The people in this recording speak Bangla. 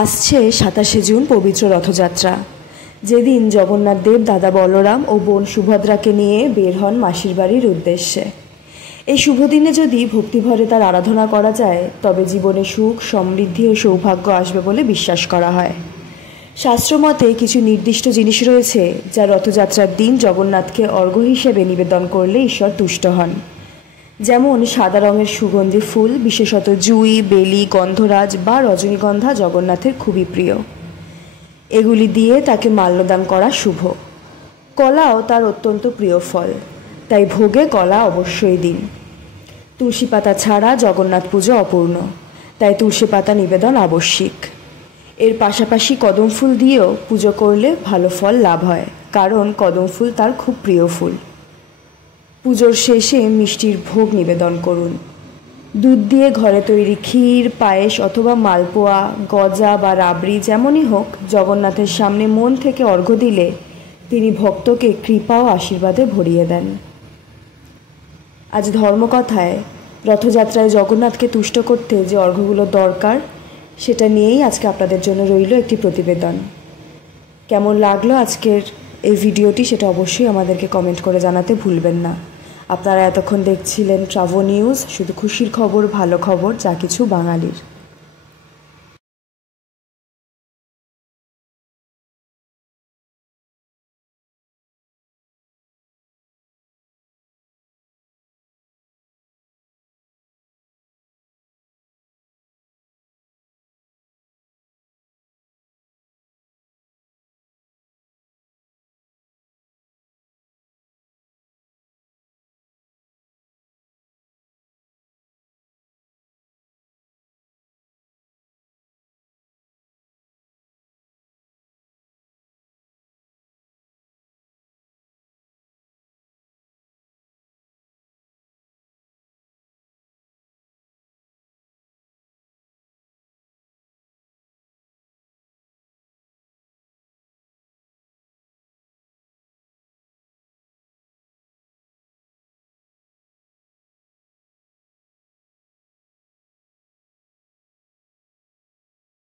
আসছে ২৭শে জুন পবিত্র রথযাত্রা, যেদিন জগন্নাথ দেব দাদা বলরাম ও বোন সুভদ্রাকে নিয়ে বের হন মাসির বাড়ির উদ্দেশ্যে। এই শুভ দিনে যদি ভক্তিভরে তার আরাধনা করা যায়, তবে জীবনে সুখ, সমৃদ্ধি ও সৌভাগ্য আসবে বলে বিশ্বাস করা হয়। শাস্ত্রমতে কিছু নির্দিষ্ট জিনিস রয়েছে যা রথযাত্রার দিন জগন্নাথকে অর্ঘ্য হিসেবে নিবেদন করলে ঈশ্বর তুষ্ট হন। যেমন সাদা রঙের সুগন্ধি ফুল, বিশেষত জুঁই, বেলি, গন্ধরাজ বা রজনীগন্ধা জগন্নাথের খুবই প্রিয়। এগুলি দিয়ে তাকে মাল্যদান করা শুভ। কলাও তার অত্যন্ত প্রিয় ফল, তাই ভোগে কলা অবশ্যই দিন। তুলসী পাতা ছাড়া জগন্নাথ পুজো অপূর্ণ, তাই তুলসী পাতা নিবেদন আবশ্যিক। এর পাশাপাশি কদম ফুল দিয়েও পুজো করলে ভালো ফল লাভ হয়, কারণ কদম ফুল তার খুব প্রিয় ফুল। পুজোর শেষে মিষ্টির ভোগ নিবেদন করুন। দুধ দিয়ে ঘরে তৈরি ক্ষীর, পায়েস অথবা মালপোয়া, গজা বা রাবড়ি যেমনই হোক, জগন্নাথের সামনে মন থেকে অর্ঘ্য দিলে তিনি ভক্তকে কৃপা ও আশীর্বাদে ভরিয়ে দেন। আজ ধর্মকথায় রথযাত্রায় জগন্নাথকে তুষ্ট করতে যে অর্ঘ্যগুলো দরকার, সেটা নিয়েই আজকে আপনাদের জন্য রইল একটি প্রতিবেদন। কেমন লাগলো আজকের এই ভিডিওটি, সেটা অবশ্যই আমাদেরকে কমেন্ট করে জানাতে ভুলবেন না। আপনারা এতক্ষণ দেখছিলেন ট্রাভো নিউজ, শুধু খুশির খবর, ভালো খবর, যা কিছু বাঙালির।